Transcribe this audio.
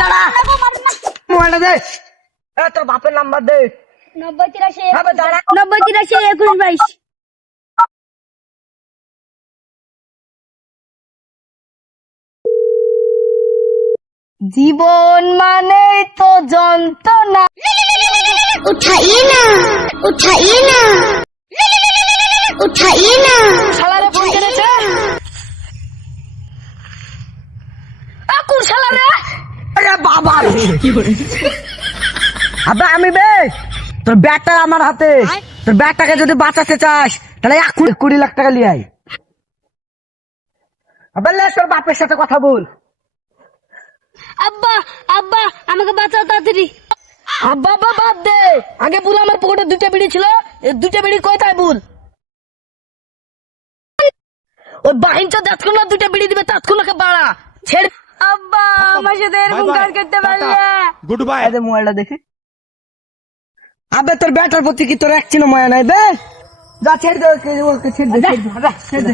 দাঁড়া মোবাইলটা দে। তোর বাপের নাম্বার দে। 90 83 90 83 21 22। জীবন মানে তো যন্ত্রণা। उठाइए ना उठाइए ना उठाइए ना শালারে ফোন করেছে। কোন শালারে? আরে বাবা আবে আমি বে তোর ব্যাগটা আমার হাতে। তোর ব্যাগটাকে যদি বাঁচাতে চাস তাহলে 20 লাখ টাকা নিয়ে আয়। আবে লে তোর বাপের সাথে কথা বল। আব্বা আব্বা আমাকে বাঁচাও তাড়াতাড়ি। আব্বা আব্বা বাদ দে, আগে বল আমার পকেটে 2টা বিড়ি ছিল, এই 2টা বিড়ি কোথায় বল? ওই বাহিনটা যতক্ষণ না 2টা বিড়ি দিবে ততক্ষণ ওকে বাড়া ছেড়ে। আব্বা আমার সাথে এরকম কাজ করতে পারলে। Good bye. আরে মোবাইলটা দেখি। আবে তোর ব্যাটার প্রতি কি তোর এক চিনো মায়া নাই বে? যা ছেড়ে দে ওকে, ছেড়ে দে।